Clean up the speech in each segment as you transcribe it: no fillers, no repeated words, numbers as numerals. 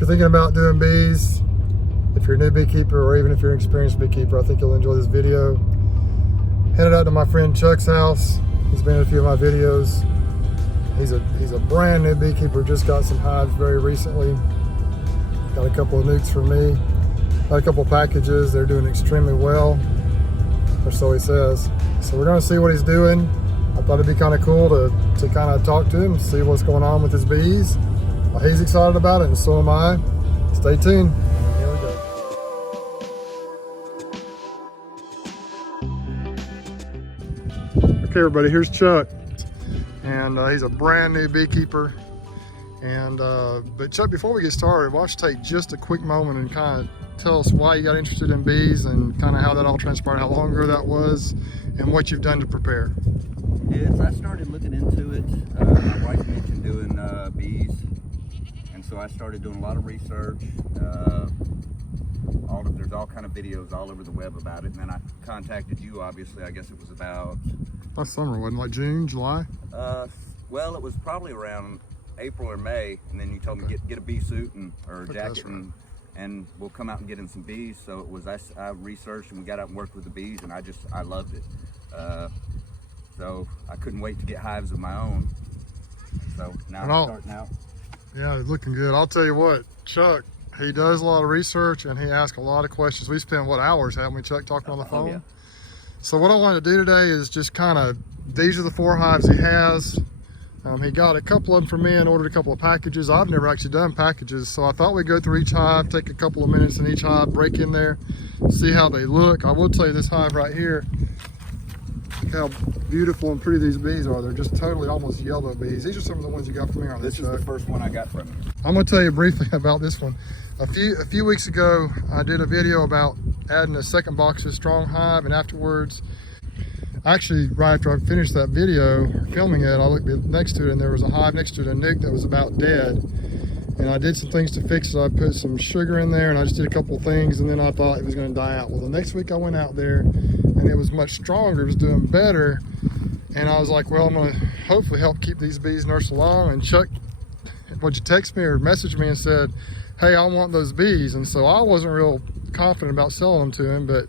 you're thinking about doing bees, if you're a new beekeeper or even if you're an experienced beekeeper, I think you'll enjoy this video. Headed out to my friend Chuck's house. He's been in a few of my videos. He's a brand new beekeeper, just got some hives very recently. Got a couple of nukes for me. Got a couple of packages. They're doing extremely well, or so he says. So we're gonna see what he's doing. I thought it'd be kind of cool to kind of talk to him, see what's going on with his bees. He's excited about it, and so am I. Stay tuned. Here we go. Okay, everybody, here's Chuck. And he's a brand new beekeeper. And but Chuck, before we get started, why don't you take just a quick moment and kind of tell us why you got interested in bees and kind of how that all transpired, how long ago that was, and what you've done to prepare. Yes, I started looking into it. My wife mentioned doing bees, and so I started doing a lot of research. There's all kind of videos all over the web about it, and then I contacted you. Obviously, I guess it was about last summer, wasn't it? Like June, July? Well, it was probably around April or May, and then you told me get a bee suit or a jacket, and we'll come out and get in some bees. So it was I researched and we got out and worked with the bees, and I loved it. So I couldn't wait to get hives of my own. So now I'm starting out. Yeah, it's looking good. I'll tell you what, Chuck, he does a lot of research and he asks a lot of questions. We spent, what, hours, haven't we, Chuck, talking on the phone? Oh, yeah. So what I wanted to do today is just kind of, these are the 4 hives he has. He got a couple of them for me and ordered a couple of packages. I've never actually done packages, so I thought we'd go through each hive, take a couple of minutes in each hive, break in there, see how they look. I will tell you, this hive right here, look how beautiful and pretty these bees are. They're just totally almost yellow bees. These are some of the ones you got from here on this. This is the first one I got from you. I'm gonna tell you briefly about this one. A few weeks ago, I did a video about adding a second box of strong hive, and afterwards, actually, right after I finished that video, filming it, I looked next to it and there was a hive next to it, a nuke that was about dead. And I did some things to fix it. I put some sugar in there and I just did a couple of things, and then I thought it was gonna die out. Well, the next week I went out there and it was much stronger, it was doing better. And I was like, well, I'm gonna hopefully help keep these bees nursed along. And Chuck, would you text me or message me and said, hey, I want those bees. And so I wasn't real confident about selling them to him, but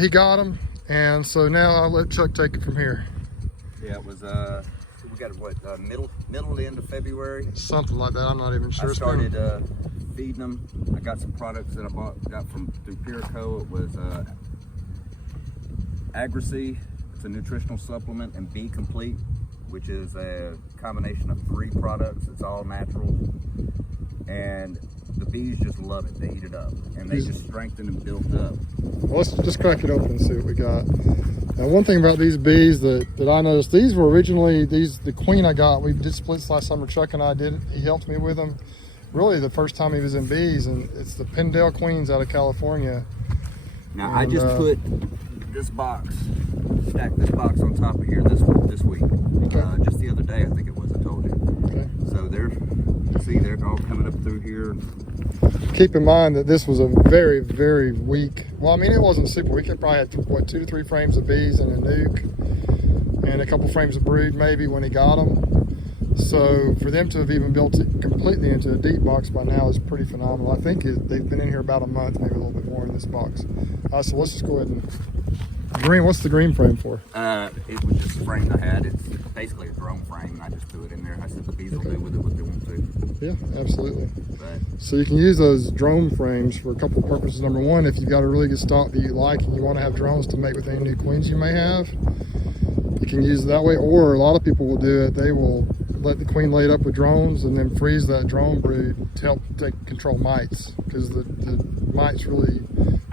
he got them. And so now I'll let Chuck take it from here. Yeah, it was, we got what, middle to end of February? Something like that, I'm not even sure. I started feeding them. I got some products that I got through Pierco. It was Agrisea, it's a nutritional supplement, and Bee Complete, which is a combination of 3 products. It's all natural. And the bees just love it. They eat it up, and they just strengthen and build up. Well, let's just crack it open and see what we got. Now, one thing about these bees that I noticed, these were originally, the queen I got, we did splits last summer. Chuck and I did it. He helped me with them. Really the first time he was in bees, and it's the Pendle queens out of California. Now, I just put this box, stacked this box on top of here this week. Okay. Just the other day, I think it was, I told you. Okay. So they're all coming up through here. Keep in mind that this was a very, very weak, well, I mean, it wasn't super weak. It probably had, what, 2 to 3 frames of bees and a nuke and a couple frames of brood maybe when he got them. So for them to have even built it completely into a deep box by now is pretty phenomenal. I think they've been in here about a month, maybe a little bit more in this box. So let's just go ahead and, green, what's the green frame for? It was just a frame I had. It's basically a drone frame, and I just threw it in there. I said the bees will do with it what they want to. Yeah, absolutely. So you can use those drone frames for a couple of purposes. Number one, if you've got a really good stock that you like and you want to have drones to mate with any new queens you may have, you can use it that way. Or a lot of people will do it. They will let the queen lay it up with drones and then freeze that drone brood to help control mites, because the mites really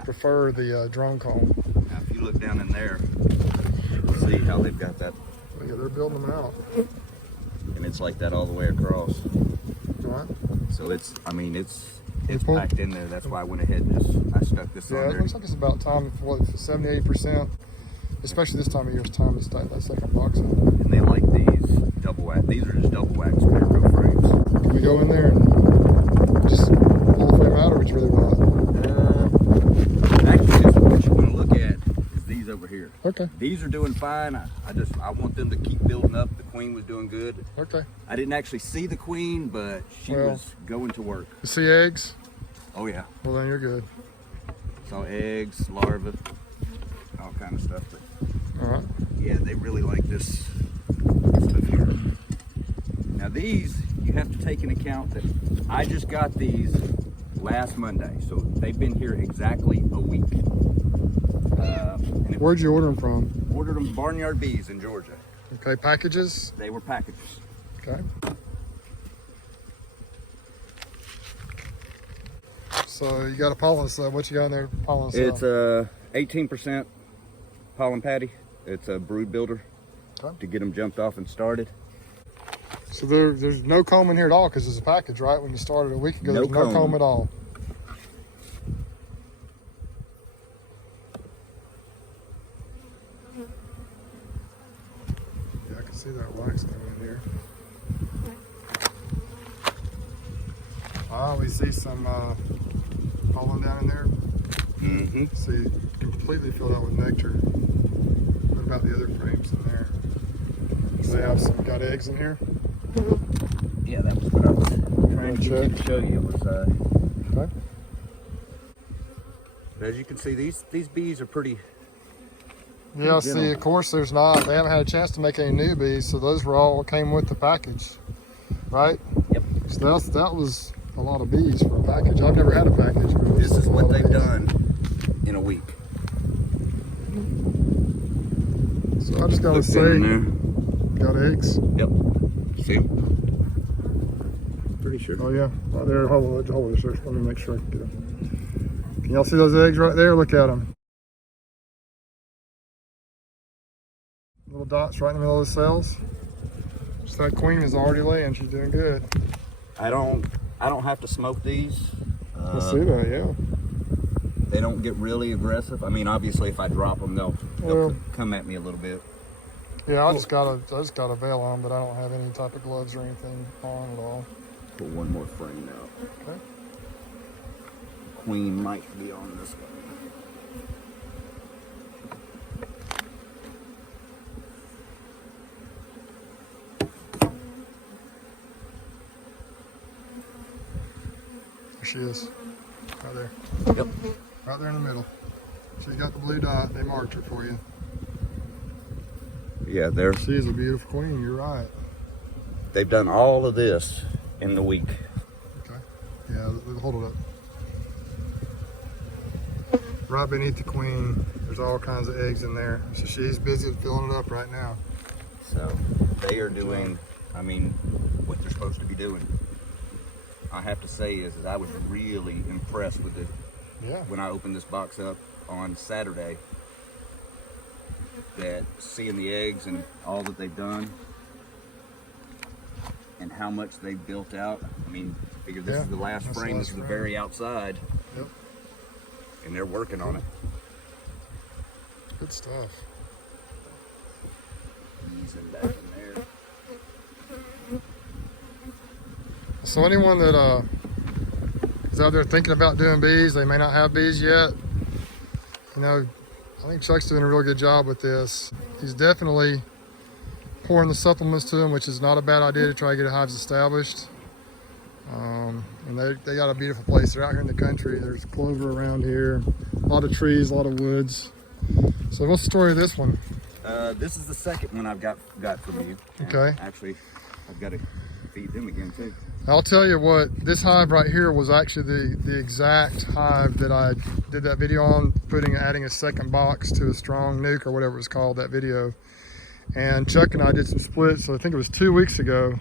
prefer the drone comb. Now, if you look down in there, you'll see how they've got that. Yeah, they're building them out. And it's like that all the way across. Right. So it's packed in there. That's why I went ahead and I stuck this on there. Yeah, it looks like it's about time for 70–80%, especially this time of year. It's time to stack that second box in. And they like these double wax. These are just double wax Pierco frames. Can we go in there and just pull the frame out, or would you really want it? Actually, what you want to look at is these over here. Okay. Okay. These are doing fine. I want them to keep building up. The queen was doing good. Okay. I didn't actually see the queen, but she was going to work. You see eggs? Oh yeah. Well, then you're good. Saw eggs, larvae, all kind of stuff. But All right. yeah, they really like this stuff here. Now these, you have to take into account that I just got these last Monday, so they've been here exactly a week. Where'd you order them from? Ordered them Barnyard Bees in Georgia. Okay, packages? They were packages. Okay. So you got a pollen cell. What you got in there? Pollen cell? It's a 18% pollen patty. It's a brood builder to get them jumped off and started. So there's no comb in here at all because it's a package, right? When you started a week ago, there's no comb at all. Yeah, I can see that wax coming in here. Ah, we see some pollen down in there. Mm-hmm. See, completely filled out with nectar. What about the other frames in there? Do they have some got eggs in here? Yeah, that was what I was trying to show you. Okay. But as you can see, these bees are pretty. Yeah, see, of course there's not. They haven't had a chance to make any new bees, so those were all came with the package, right? Yep. So that was a lot of bees for a package. I've never had a package. But This is what they've done in a week. So I just gotta say, got eggs. Yep. See? Pretty sure. Oh yeah, right there. Hold it, sir. Let me make sure I can get them. Can y'all see those eggs right there? Look at them. Little dots right in the middle of the cells. So that queen is already laying. She's doing good. I don't have to smoke these. I see that, yeah. They don't get really aggressive. I mean, obviously, if I drop them, they'll come at me a little bit. Yeah, I just got a veil on, but I don't have any type of gloves or anything on at all. Pull one more frame out. Okay. Queen might be on this one. There she is, right there. Yep. Right there in the middle. She's got the blue dot. They marked her for you. Yeah, She is a beautiful queen. You're right. they've done all of this in the week. Okay. Yeah, hold it up. Right beneath the queen, there's all kinds of eggs in there. So she's busy filling it up right now. So they are doing, I mean, what they're supposed to be doing. I have to say is I was really impressed with it. Yeah. When I opened this box up on Saturday, that seeing the eggs and all that they've done and how much they've built out. I mean, I figure this is the last frame, this is the very outside. Yep. And they're working on it. Good stuff. Easing back in there. So anyone that is out there thinking about doing bees, they may not have bees yet. You know, I think Chuck's doing a real good job with this. He's definitely pouring the supplements to them, which is not a bad idea to try to get hives established. And they got a beautiful place. They're out here in the country. There's clover around here, a lot of trees, a lot of woods. So what's the story of this one? This is the second one I've got from you. Okay. Actually, I've got to feed them again too. I'll tell you what, this hive right here was actually the exact hive that I did that video on, adding a second box to a strong nuke or whatever it was called, that video. And Chuck and I did some splits, so I think it was 2 weeks ago.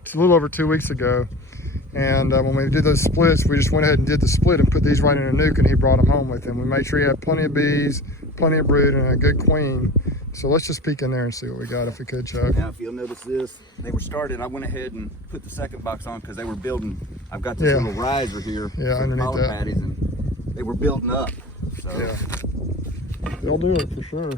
It's a little over 2 weeks ago. And when we did those splits, we just went ahead and did the split and put these right in a nuke, and he brought them home with him. We made sure he had plenty of bees, plenty of brood, and a good queen. So let's just peek in there and see what we got, if we could, Chuck. Now, if you'll notice this, they were started. I went ahead and put the second box on because they were building. I've got this little riser here. Yeah, underneath pollen that. Patties, and they were building up. So. Yeah. They'll do it for sure.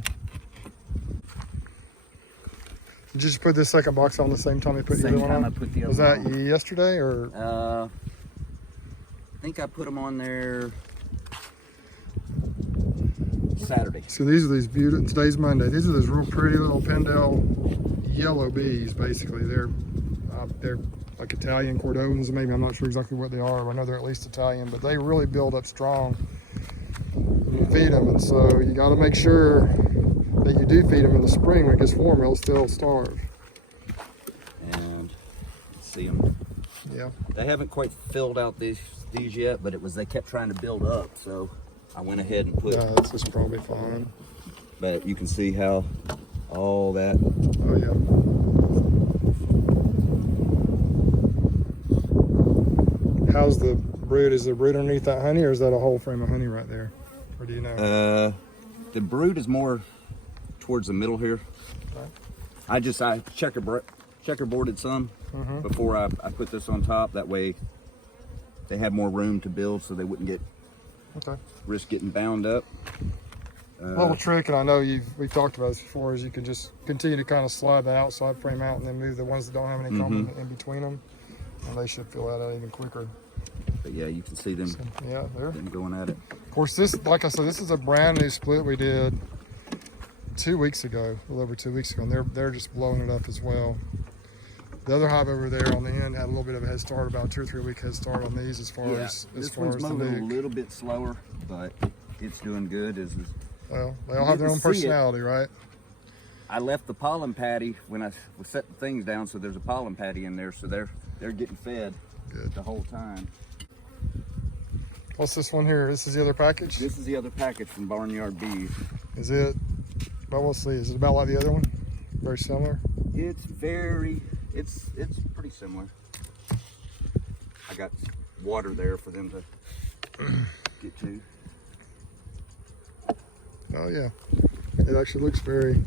Did you just put this second box on the same time you put the other one on? Same time I put the other Was one that on. yesterday or? I think I put them on there Saturday. So these are these beautiful, today's Monday. These are those real pretty little Pendel yellow bees, basically. They're like Italian Cordovans, maybe. I'm not sure exactly what they are. I know they're at least Italian, but they really build up strong when you feed them. And so you got to make sure that you do feed them in the spring when it gets warm, they'll still starve. And see them. Yeah. They haven't quite filled out these yet, but they kept trying to build up, so I went ahead and put. Yeah, this is probably fine. But you can see how all that. Oh yeah. How's the brood? Is the brood underneath that honey, or is that a whole frame of honey right there? Or do you know? The brood is more towards the middle here. Okay. I checkerboarded some before I put this on top. That way they have more room to build, so they wouldn't risk getting bound up. Little trick, and I know we've talked about this before, is you can just continue to kind of slide the outside frame out and then move the ones that don't have any comb in between them, and they should fill that out even quicker. But yeah, you can see them. So, yeah, there. Them going at it. Of course, this, like I said, this is a brand new split we did 2 weeks ago, a little over 2 weeks ago, and they're just blowing it up as well. The other hive over there on the end had a little bit of a head start, about 2 or 3 week head start on these as far as this one's the moving nuke. a little bit slower, but it's doing good. Well, they all have their own personality, right? I left the pollen patty when I was setting things down, so there's a pollen patty in there, so they're getting fed the whole time. What's this one here? This is the other package? This is the other package from Barnyard Bees. Is it, well, we'll see. Is it about like the other one? Very similar? It's pretty similar. I got water there for them to get to. Oh yeah, it actually looks very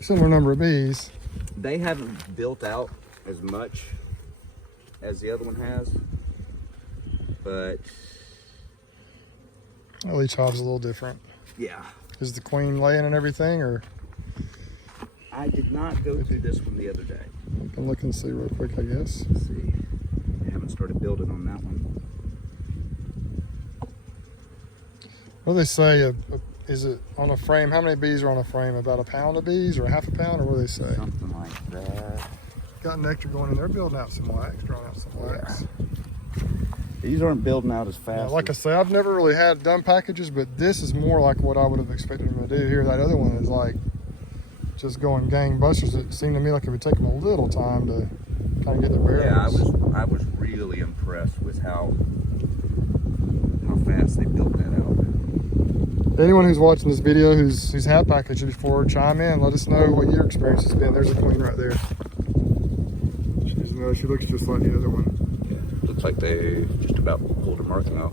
similar number of bees. They haven't built out as much as the other one has, but well, each hive's a little different. Yeah. Is the queen laying and everything, or? I did not go through this one the other day. I can look and see real quick, I guess. Let's see. They haven't started building on that one. What do they say? Is it on a frame? How many bees are on a frame? About a pound of bees, or a half a pound, or what do they say? Something like that. Got nectar going in there, building out some wax, drawing out some wax. Yeah. These aren't building out as fast. Yeah, like I say, I've never really had done packages, but this is more like what I would have expected them to do. Here, that other one is like just going gangbusters. It seemed to me like it would take them a little time to kind of get their bearings. Yeah, I was really impressed with how fast they built that out. Anyone who's watching this video who's had packages before, chime in. Let us know what your experience has been. There's a queen right there. She looks just like the other one. Yeah, looks like they just about pulled her marking off.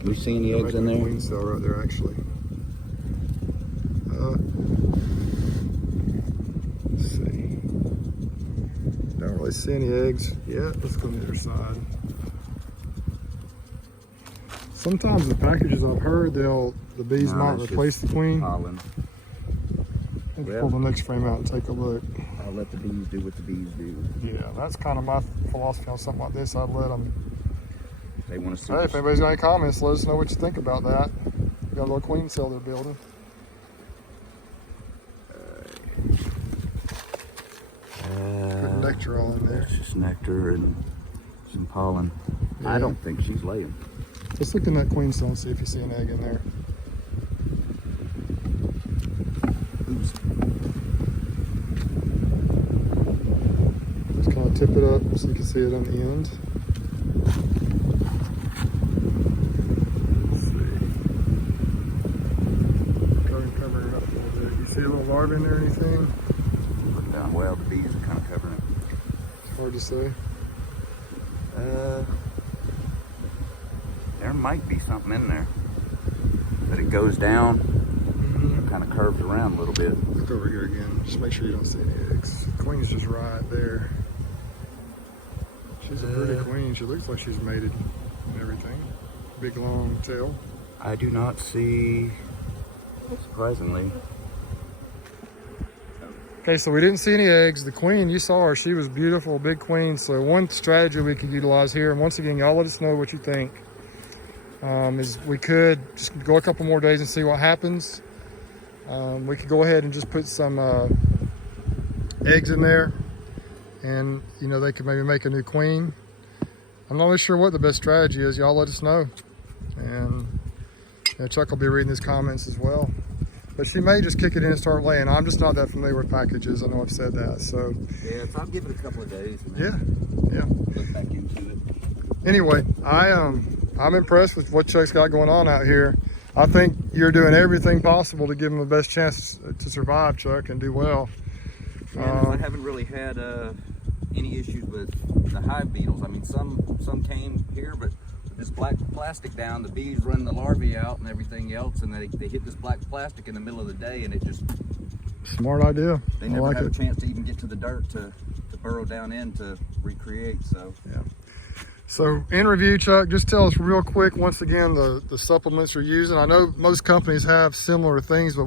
Can you see any eggs in there? Queen cell right there, actually. Let's see. Don't really see any eggs yet. Let's go to the other side. Sometimes the packages I've heard, the bees might replace the queen. Pollen. Let's pull the next frame out and take a look. I'll let the bees do what the bees do. Yeah, that's kind of my philosophy on something like this. I'd let them. They want to see. Hey, if anybody's got any comments, let us know what you think about that. We got a little queen cell they're building. Put nectar all in there. It's just nectar and some pollen. Yeah. I don't think she's laying. Let's look in that queen cell and see if you see an egg in there. Oops. Just kind of tip it up so you can see it on the end. Let's see. Go and cover it up a little bit. You see a little larva in there or anything? Look down. Well, the bees are kind of covering it. It's hard to say. There might be something in there, but it goes down, kind of curves around a little bit. Look over here again. Just make sure you don't see any eggs. The queen's just right there. She's a pretty queen. She looks like she's mated and everything. Big long tail. I do not see, surprisingly. Okay, so we didn't see any eggs. The queen, you saw her. She was beautiful, big queen. So one strategy we could utilize here, and once again, y'all let us know what you think, is we could just go a couple more days and see what happens. We could go ahead and just put some eggs in there, and you know, they could maybe make a new queen. I'm not really sure what the best strategy is. Y'all let us know, and you know, Chuck will be reading his comments as well. But she may just kick it in and start laying. I'm just not that familiar with packages. I know I've said that. So yeah, so I'll give it a couple of days. And yeah. Look back into it. Anyway, I'm impressed with what Chuck's got going on out here. I think you're doing everything possible to give him the best chance to survive, Chuck, and do well. Yeah, I haven't really had any issues with the hive beetles. I mean, some came here, but with this black plastic down, the bees run the larvae out and everything else, and they hit this black plastic in the middle of the day, and it just... Smart idea. They never have a chance to even get to the dirt to burrow down in to recreate, so... Yeah. So in review, Chuck, just tell us real quick, once again, the supplements you're using. I know most companies have similar things, but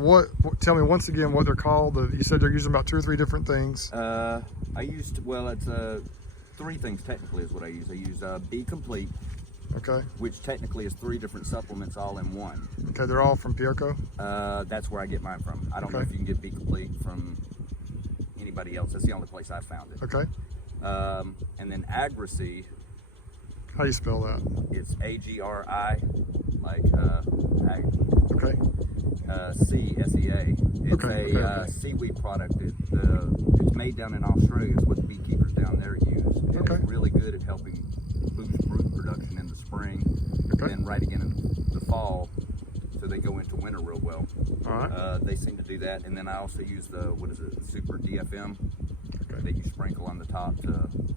tell me once again what they're called. You said they're using about 2 or 3 different things. I used, well, it's 3 things technically is what I use. I use Be Complete, okay, which technically is 3 different supplements all in one. Okay, they're all from Pierco? That's where I get mine from. I don't know if you can get Be Complete from anybody else. That's the only place I found it. Okay. And then Agrisea. How do you spell that? It's A-G-R-I, like okay. C-S-E-A. It's a seaweed product. It's made down in Australia. It's what the beekeepers down there use. And it's really good at helping boost brood production in the spring, and then right again in the fall, so they go into winter real well. All right. They seem to do that. And then I also use the, Super DFM. That you sprinkle on the top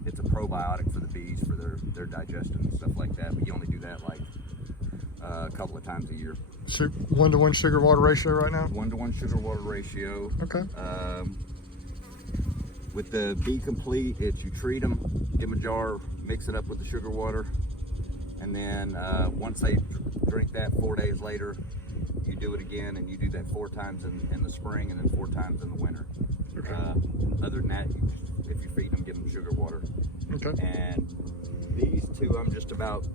it's a probiotic for the bees for their digestion and stuff like that, but you only do that like a couple of times a year. 1-to-1 sugar water ratio right now? 1-to-1 sugar water ratio. Okay. With the Be Complete, it's you treat them, give them a jar, mix it up with the sugar water, and then once they drink that 4 days later, you do it again, and you do that 4 times in the spring and then 4 times in the winter. Okay. Other than that, if you feed them, give them sugar water. Okay. And these 2, I'm just about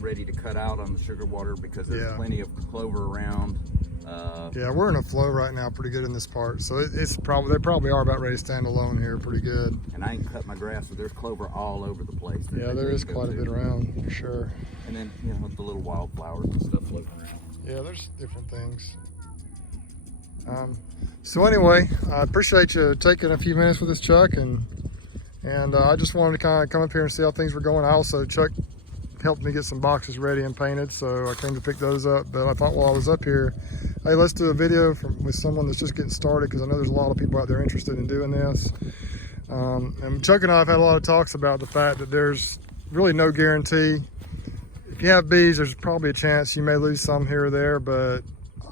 ready to cut out on the sugar water because there's plenty of clover around. Yeah, we're in a flow right now, pretty good in this part. So they probably are about ready to stand alone here, pretty good. And I ain't cut my grass, so there's clover all over the place. Yeah, there is quite a bit around for sure. And then the little wildflowers and stuff floating around. Yeah, there's different things. So anyway, I appreciate you taking a few minutes with us, Chuck, and I just wanted to kind of come up here and see how things were going. Chuck helped me get some boxes ready and painted, so I came to pick those up. But I thought while I was up here, hey, let's do a video with someone that's just getting started, because I know there's a lot of people out there interested in doing this. And Chuck and I have had a lot of talks about the fact that there's really no guarantee. If you have bees, there's probably a chance you may lose some here or there, but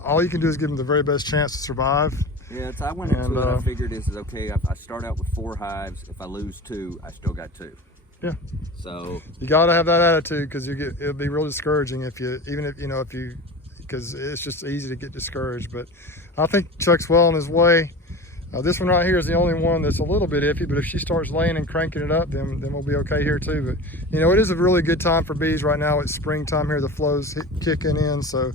all you can do is give them the very best chance to survive. Yeah, so I went into it, I figured this is okay. I start out with 4 hives. If I lose 2, I still got 2. Yeah. So you got to have that attitude, because it'll be real discouraging because it's just easy to get discouraged. But I think Chuck's well on his way. This one right here is the only one that's a little bit iffy, but if she starts laying and cranking it up, then we'll be okay here too. But it is a really good time for bees right now. It's springtime here, the flow's kicking in, so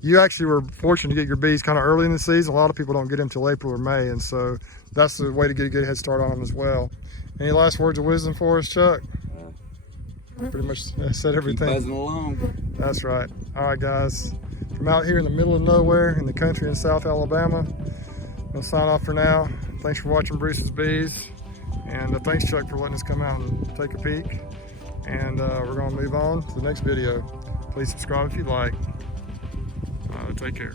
you actually were fortunate to get your bees kind of early in the season. A lot of people don't get them till April or May, and so that's the way to get a good head start on them as well. Any last words of wisdom for us, Chuck? Pretty much said everything. Keep buzzing along. That's right. All right, guys. From out here in the middle of nowhere in the country in South Alabama, I'm gonna sign off for now. Thanks for watching Bruce's Bees, and thanks, Chuck, for letting us come out and take a peek. And we're gonna move on to the next video. Please subscribe if you like. Take care.